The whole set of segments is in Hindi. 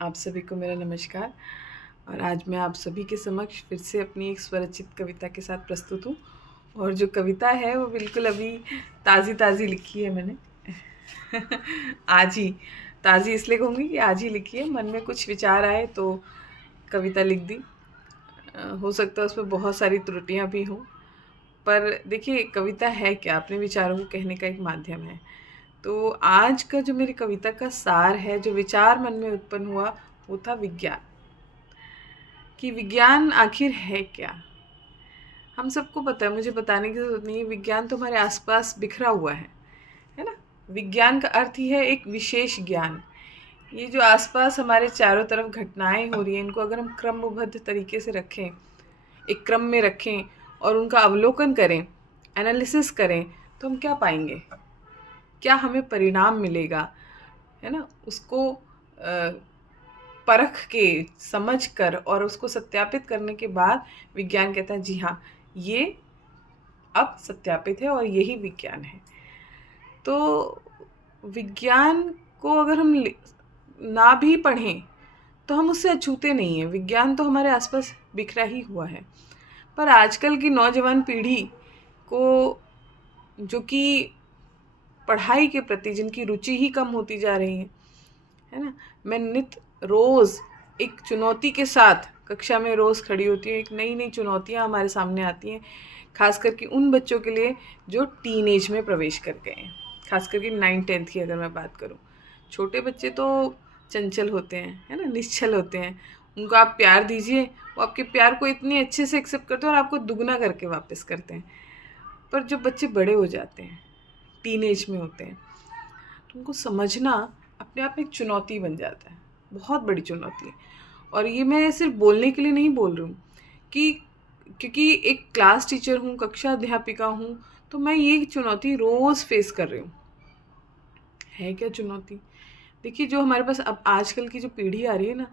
आप सभी को मेरा नमस्कार। और आज मैं आप सभी के समक्ष फिर से अपनी एक स्वरचित कविता के साथ प्रस्तुत हूँ। और जो कविता है वो बिल्कुल अभी ताज़ी ताज़ी लिखी है मैंने। आज ही ताज़ी इसलिए कहूँगी कि आज ही लिखी है, मन में कुछ विचार आए तो कविता लिख दी। हो सकता है उसमें बहुत सारी त्रुटियाँ भी हों, पर देखिए कविता है क्या, अपने विचारों को कहने का एक माध्यम है। तो आज का जो मेरी कविता का सार है, जो विचार मन में उत्पन्न हुआ, वो था विज्ञान। कि विज्ञान आखिर है क्या। हम सबको पता है, मुझे बताने की ज़रूरत नहीं है, विज्ञान तो हमारे आसपास बिखरा हुआ है ना। विज्ञान का अर्थ ही है एक विशेष ज्ञान। ये जो आसपास हमारे चारों तरफ घटनाएं हो रही हैं, इनको अगर हम क्रमबद्ध तरीके से रखें, एक क्रम में रखें और उनका अवलोकन करें, एनालिसिस करें, तो हम क्या पाएंगे, क्या हमें परिणाम मिलेगा, है ना। उसको परख के, समझ कर और उसको सत्यापित करने के बाद विज्ञान कहता है जी हाँ, ये अब सत्यापित है और यही विज्ञान है। तो विज्ञान को अगर हम ना भी पढ़ें तो हम उससे अछूते नहीं हैं। विज्ञान तो हमारे आसपास बिखरा ही हुआ है। पर आजकल की नौजवान पीढ़ी को, जो कि पढ़ाई के प्रति जिनकी रुचि ही कम होती जा रही है ना, मैं नित रोज़ एक चुनौती के साथ कक्षा में रोज़ खड़ी होती हूँ। एक नई नई चुनौतियाँ हमारे सामने आती हैं, खास करके उन बच्चों के लिए जो टीनेज में प्रवेश कर गए हैं। खास करके 9th-10th की अगर मैं बात करूँ, छोटे बच्चे तो चंचल होते हैं, है ना, निश्चल होते हैं। उनको आप प्यार दीजिए, वो आपके प्यार को इतने अच्छे से एक्सेप्ट करते हैं और आपको दुगना करके वापस करते हैं। पर जब बच्चे बड़े हो जाते हैं, टीनेज में होते हैं, तो उनको समझना अपने आप में एक चुनौती बन जाता है, बहुत बड़ी चुनौती है। और ये मैं सिर्फ बोलने के लिए नहीं बोल रही हूँ, कि क्योंकि एक क्लास टीचर हूँ, कक्षा अध्यापिका हूँ, तो मैं ये चुनौती रोज़ फेस कर रही हूँ। है क्या चुनौती? देखिए, जो हमारे पास अब आजकल की जो पीढ़ी आ रही है ना,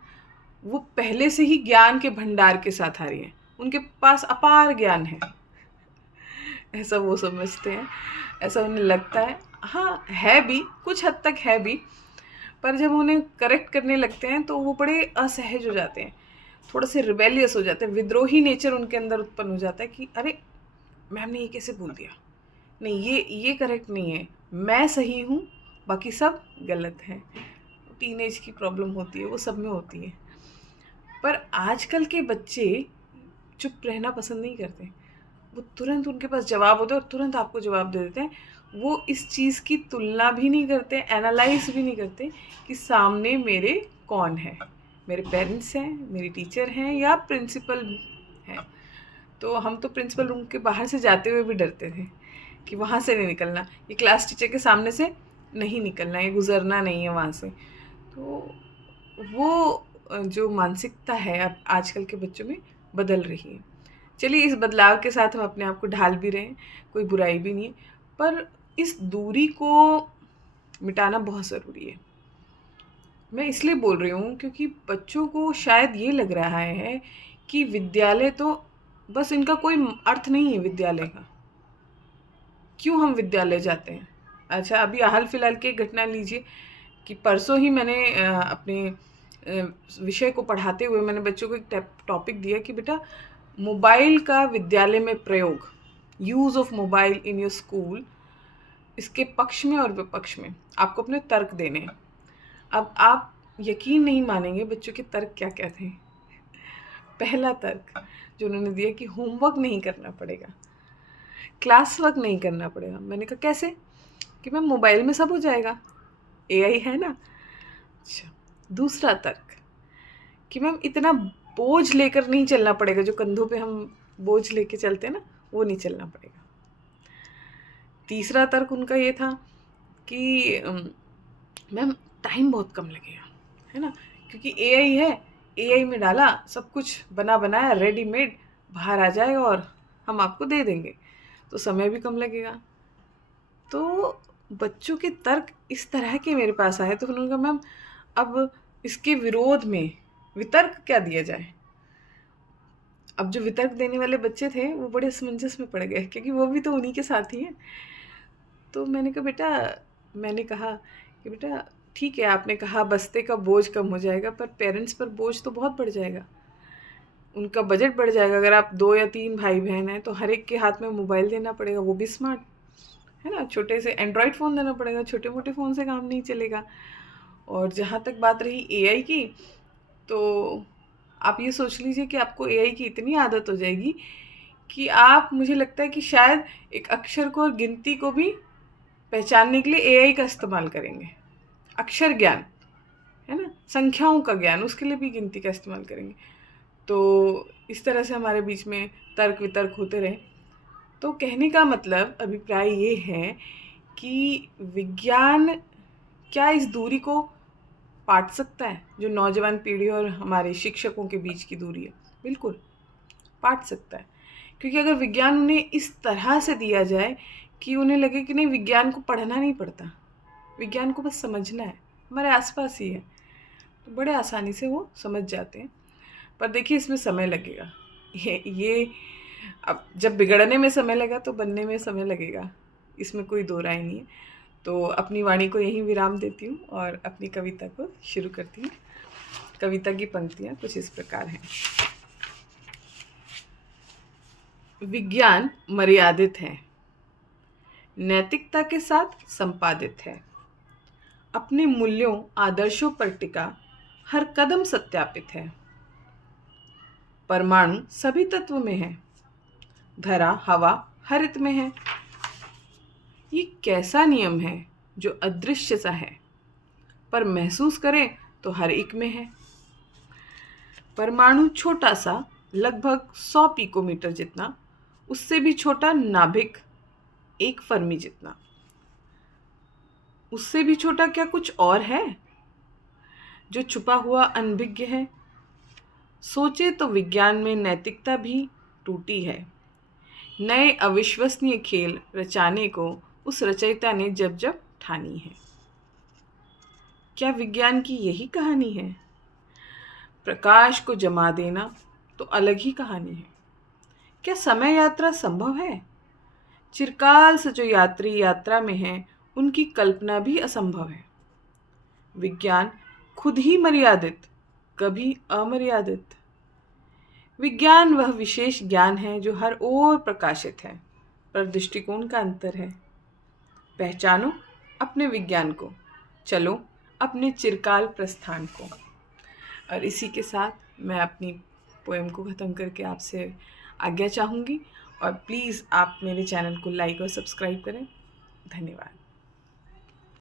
वो पहले से ही ज्ञान के भंडार के साथ आ रही है। उनके पास अपार ज्ञान है, ऐसा वो समझते हैं, ऐसा उन्हें लगता है। हाँ, है भी, कुछ हद तक है भी। पर जब उन्हें करेक्ट करने लगते हैं तो वो बड़े असहज हो जाते हैं, थोड़े से रिबेलियस हो जाते हैं, विद्रोही नेचर उनके अंदर उत्पन्न हो जाता है कि अरे, मैम ने ये कैसे बोल दिया, नहीं ये करेक्ट नहीं है, मैं सही हूँ, बाकी सब गलत है। टीनेज की प्रॉब्लम होती है, वो सब में होती है। पर आजकल के बच्चे चुप रहना पसंद नहीं करते। वो तुरंत, उनके पास जवाब होता है और तुरंत आपको जवाब दे देते हैं। वो इस चीज़ की तुलना भी नहीं करते, एनालाइज भी नहीं करते कि सामने मेरे कौन है, मेरे पेरेंट्स हैं, मेरी टीचर हैं या प्रिंसिपल हैं। तो हम तो प्रिंसिपल रूम के बाहर से जाते हुए भी डरते थे कि वहाँ से नहीं निकलना, ये क्लास टीचर के सामने से नहीं निकलना, ये गुजरना नहीं है वहाँ से। तो वो जो मानसिकता है अब आजकल के बच्चों में बदल रही है। चलिए, इस बदलाव के साथ हम अपने आप को ढाल भी रहे हैं, कोई बुराई भी नहीं है। पर इस दूरी को मिटाना बहुत ज़रूरी है। मैं इसलिए बोल रही हूँ क्योंकि बच्चों को शायद ये लग रहा है कि विद्यालय तो बस, इनका कोई अर्थ नहीं है विद्यालय का। क्यों हम विद्यालय जाते हैं? अच्छा, अभी हाल फिलहाल की एक घटना लीजिए कि परसों ही मैंने अपने विषय को पढ़ाते हुए मैंने बच्चों को एक टॉपिक दिया कि बेटा, मोबाइल का विद्यालय में प्रयोग, use of mobile in your school, इसके पक्ष में और विपक्ष में आपको अपने तर्क देने हैं। अब आप यकीन नहीं मानेंगे बच्चों के तर्क क्या क्या थे। पहला तर्क जो उन्होंने दिया कि होमवर्क नहीं करना पड़ेगा, क्लास वर्क नहीं करना पड़ेगा। मैंने कहा कैसे? कि मैम मोबाइल में सब हो जाएगा, एआई है ना। अच्छा, दूसरा तर्क कि मैम इतना बोझ लेकर नहीं चलना पड़ेगा, जो कंधों पे हम बोझ लेके चलते हैं ना, वो नहीं चलना पड़ेगा। तीसरा तर्क उनका ये था कि मैम टाइम बहुत कम लगेगा, है ना, क्योंकि एआई है, एआई में डाला, सब कुछ बना बनाया रेडीमेड बाहर आ जाएगा और हम आपको दे देंगे, तो समय भी कम लगेगा। तो बच्चों के तर्क इस तरह के मेरे पास आए, तो उन्होंने कहा मैम अब इसके विरोध में वितर्क क्या दिया जाए। अब जो वितर्क देने वाले बच्चे थे वो बड़े असमंजस में पड़ गए, क्योंकि वो भी तो उन्हीं के साथ ही हैं। तो मैंने कहा कि बेटा, ठीक है, आपने कहा बस्ते का बोझ कम हो जाएगा, पर पेरेंट्स पर बोझ तो बहुत बढ़ जाएगा, उनका बजट बढ़ जाएगा। अगर आप 2 या 3 भाई बहन हैं तो हर एक के हाथ में मोबाइल देना पड़ेगा, वो भी स्मार्ट, है ना। छोटे से एंड्रॉयड फ़ोन देना पड़ेगा, छोटे मोटे फ़ोन से काम नहीं चलेगा। और जहाँ तक बात रही एआई की, तो आप ये सोच लीजिए कि आपको एआई की इतनी आदत हो जाएगी कि आप, मुझे लगता है कि शायद एक अक्षर को और गिनती को भी पहचानने के लिए एआई का इस्तेमाल करेंगे। अक्षर ज्ञान, है ना, संख्याओं का ज्ञान, उसके लिए भी गिनती का इस्तेमाल करेंगे। तो इस तरह से हमारे बीच में तर्क वितर्क होते रहे। तो कहने का मतलब, अभिप्राय ये है कि विज्ञान क्या इस दूरी को पाट सकता है, जो नौजवान पीढ़ी और हमारे शिक्षकों के बीच की दूरी है? बिल्कुल पाट सकता है। क्योंकि अगर विज्ञान उन्हें इस तरह से दिया जाए कि उन्हें लगे कि नहीं, विज्ञान को पढ़ना नहीं पड़ता, विज्ञान को बस समझना है, हमारे आसपास ही है, तो बड़े आसानी से वो समझ जाते हैं। पर देखिए, इसमें समय लगेगा। ये अब जब बिगड़ने में समय लगा तो बनने में समय लगेगा, इसमें कोई दो राय नहीं है। तो अपनी वाणी को यहीं विराम देती हूँ और अपनी कविता को शुरू करती हूँ। कविता की पंक्तियाँ कुछ इस प्रकार हैं। विज्ञान मर्यादित है, नैतिकता के साथ संपादित है, अपने मूल्यों आदर्शों पर टिका हर कदम सत्यापित है। परमाणु सभी तत्व में है, धरा हवा हरित में है। ये कैसा नियम है जो अदृश्य सा है, पर महसूस करें तो हर एक में है। परमाणु छोटा सा, लगभग 100 पिकोमीटर जितना, उससे भी छोटा नाभिक 1 फर्मी जितना। उससे भी छोटा क्या कुछ और है जो छुपा हुआ अनभिज्ञ है? सोचे तो विज्ञान में नैतिकता भी टूटी है। नए अविश्वसनीय खेल रचाने को उस रचयिता ने जब जब ठानी है। क्या विज्ञान की यही कहानी है? प्रकाश को जमा देना तो अलग ही कहानी है। क्या समय यात्रा संभव है? चिरकाल से जो यात्री यात्रा में हैं, उनकी कल्पना भी असंभव है। विज्ञान खुद ही मर्यादित, कभी अमर्यादित। विज्ञान वह विशेष ज्ञान है जो हर ओर प्रकाशित है, पर दृष्टिकोण का अंतर है। पहचानो अपने विज्ञान को, चलो अपने चिरकाल प्रस्थान को। और इसी के साथ मैं अपनी पोएम को ख़त्म करके आपसे आज्ञा चाहूँगी। और प्लीज़ आप मेरे चैनल को लाइक और सब्सक्राइब करें। धन्यवाद।